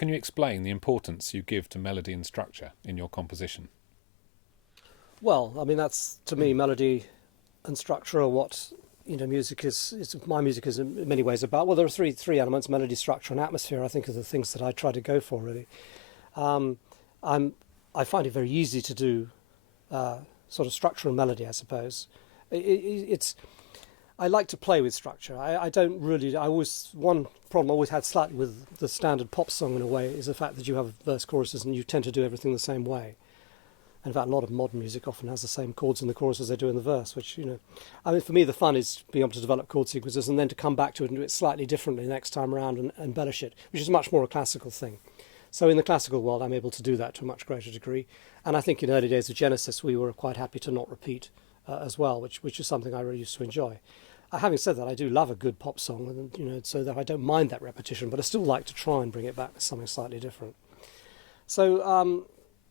Can you explain the importance you give to melody and structure in your composition? Well, I mean, that's to me melody and structure are what music is. My music is in many ways about. Well, there are three elements: melody, structure, and atmosphere. I think are the things that I try to go for really. Um, I'm I find it very easy to do sort of structure and melody. I suppose it's. I like to play with structure. I don't really. I always one problem I always had slightly with the standard pop song in a way is the fact that you have verse choruses and you tend to do everything the same way. In fact, a lot of modern music often has the same chords in the chorus as they do in the verse, which, I mean, for me, the fun is being able to develop chord sequences and then to come back to it and do it slightly differently next time around and embellish it, which is much more a classical thing. So in the classical world, I'm able to do that to a much greater degree. And I think in early days of Genesis, we were quite happy to not repeat as well, which is something I really used to enjoy. Having said that, I do love a good pop song, and so that I don't mind that repetition, but I still like to try and bring it back to something slightly different. So,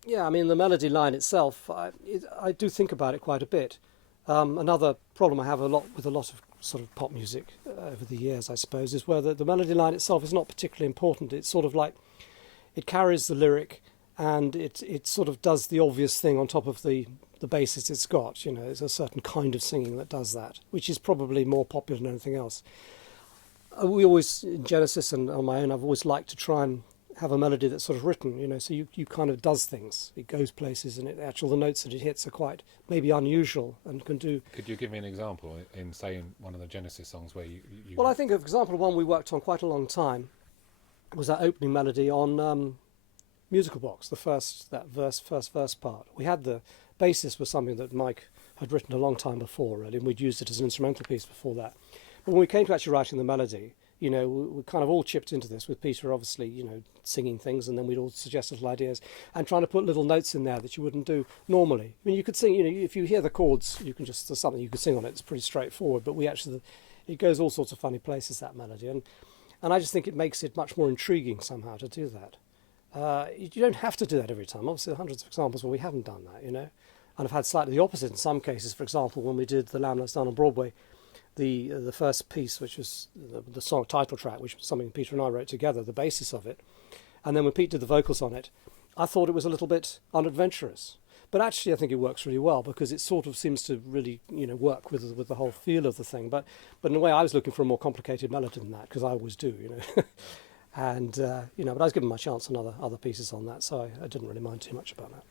yeah, I mean, the melody line itself, I do think about it quite a bit. Another problem I have with a lot of sort of pop music over the years, I suppose, is where the melody line itself is not particularly important. It's sort of like it carries the lyric and it sort of does the obvious thing on top of the basis it's got. It's a certain kind of singing that does that, which is probably more popular than anything else. We always, in Genesis and on my own, I've always liked to try and have a melody that's sort of written, so you kind of does things. It goes places, and the notes that it hits are quite maybe unusual and can do. Could you give me an example in saying one of the Genesis songs where you... Well, I think, for example, one we worked on quite a long time was that opening melody on Musical Box, first verse part. We had the basis was something that Mike had written a long time before, really, and we'd used it as an instrumental piece before that. But when we came to actually writing the melody, we kind of all chipped into this with Peter, obviously, singing things, and then we'd all suggest little ideas and trying to put little notes in there that you wouldn't do normally. I mean, you could sing, if you hear the chords, there's something you could sing on it. It's pretty straightforward, but it goes all sorts of funny places, that melody, and I just think it makes it much more intriguing somehow to do that. You don't have to do that every time. Obviously, there are hundreds of examples where we haven't done that, and I've had slightly the opposite in some cases. For example, when we did The Lamb That's Down on Broadway, the first piece, which was the song title track, which was something Peter and I wrote together, the basis of it, and then when Pete did the vocals on it, I thought it was a little bit unadventurous. But actually, I think it works really well because it sort of seems to really, work with the whole feel of the thing. But in a way, I was looking for a more complicated melody than that because I always do, and but I was given my chance on other pieces on that, so I didn't really mind too much about that.